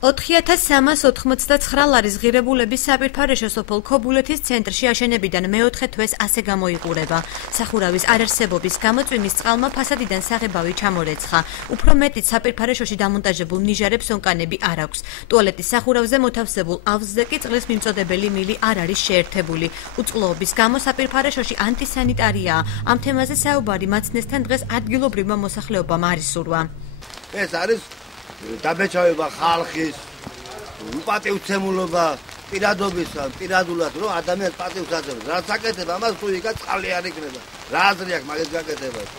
4,399 ლარის ღირებულების საპირფარეშო სოფელ ქობულეთის ცენტრში აშენებიდან მეოთხე თვეს ასე გამოიყურება. სახურავის არარსებობის გამო წვიმის წყალმა ფასადიდან საღებავი ჩამორეცხა. უფრო მეტიც საპირფარეშოში დამონტაჟებულ ნიჟარებს ონკანები არ აქვს. ტუალეტის სახურავზე მოთავსებულ ავზზე კი წყლის მიმწოდებელი მილი არ არის შეერთებული. უწყლოობის გამო საპირფარეშოში ანტისანიტარიაა. ამ თემაზე საუბარი მაცნესთან დღეს ადგილობრივმა მოსახლეობამ არ ისურვა. ეს არის დაბეჭავება ხალხის, პატივცემულობა პირადობისა, პირადულად რომ ადამიანს პატივს აწევს. რაც აკეთება, ამას თუ იქაც წყალი არ იქნება. რა აზრი აქვს მაგის გაკეთებას?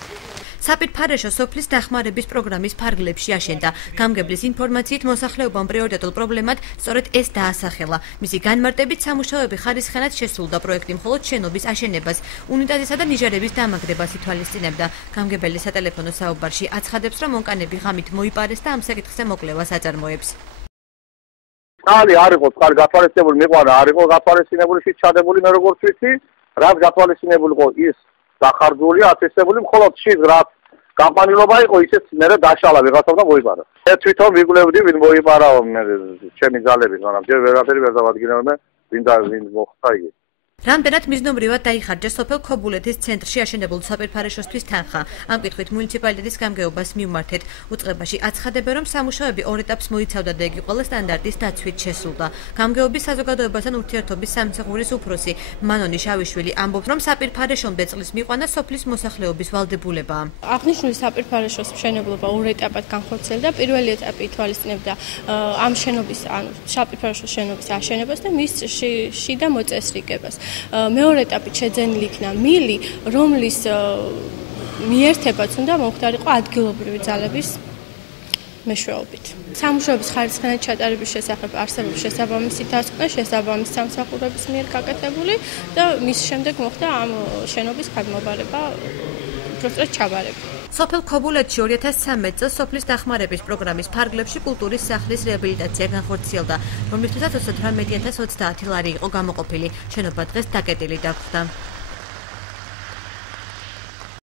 საპირფარეშო სოფლის დახმარების პროგრამის ფარგლებში აშენდა. გამგებლის ინფორმაციით მოსახლეობამ პრიორიტეტულ პრობლემად სწორედ ეს დაასახელა. მისი განმარტებით სამუშაოები ხარისხენად შესრულდა პროექტი მხოლოდ შენობის აშენებას, უნიტაზისა და ნიჟარების დამაგრებას ითვალისწინებდა. გამგებელი სატელეფონო საუბარში აცხადებს, რომ ონკანები ღამით მოიპარეს და ამ საკითხზე მოკვლევას აწარმოებს. წყალი არ იყო, წყალი გათვალისწინებული მიყვანა, არ იყო გათვალისწინებული შით ჩადებული მე როგორც ვიცი, რაც გათვალისწინებული იყო ის დახარჯული, აწესებული, მხოლოდ შით რაც გამყანილობა იყო, ისეც მერე დაშალა ვიღაცამ და მოიპარა. მე თვითონ ვიგულევდი ვინ მოიპარაო მე ჩემი ძალებით, მაგრამ ჯერ ვერაფერი ვერ დავადგინე, ვინ მოხდა იგი. რამდენად მიზნობრივად დაიხარჯა სოფელ ქობულეთის ცენტრში აშენებულ საპირფარეშოსთვის თანხა. ამ კითხვით მუნიციპალიტეტის გამგეობას მივმართეთ. უწყებაში აცხადებენ, რომ სამუშაოები ორ ეტაპს მოიცავდა და იგი ყველა სტანდარტის დაცვით შესრულდა. გამგეობის საზოგადოებასთან ურთიერთობის სამსახურის უფროსი მანონი შავიშვილი ამბობს, რომ საპირფარეშომდე წყლის მიყვანა სოფლის მოსახლეობის ვალდებულებაა. აღნიშნული საპირფარეშოს მშენებლობა ორ ეტაპად განხორციელდა. პირველი ეტაპი ითვალისწინებდა ამ შენობის, ანუ საპირფარეშოს შენობის აშენებას და მის შიდა მოწესრიგებას. მეორე ეტაპით შეძენილი იქნა მილი, რომლის მიერთებაც უნდა მომხდარიყო ადგილობრივი ძალების მეშვეობით. სამუშაოების ხარისხენად ჩატარების შესახებ არსებობს შესაბამისი დასკვნა, შესაბამისი სამსახურების მიერ გაკეთებული და მის შემდეგ მოხდა ამ შენობის გადმობარება, უბრალოდ ჩაბარება. სოფელ ქობულეთში 2013 წელს სოფლის დახმარების პროგრამის ფარგლებში კულტურის სახლის რეაბილიტაცია განხორციელდა, რომლითაც 38,030 ლარი იყო გამოყოფილი. შენობა დღეს დაკეტილი დაგვხდა.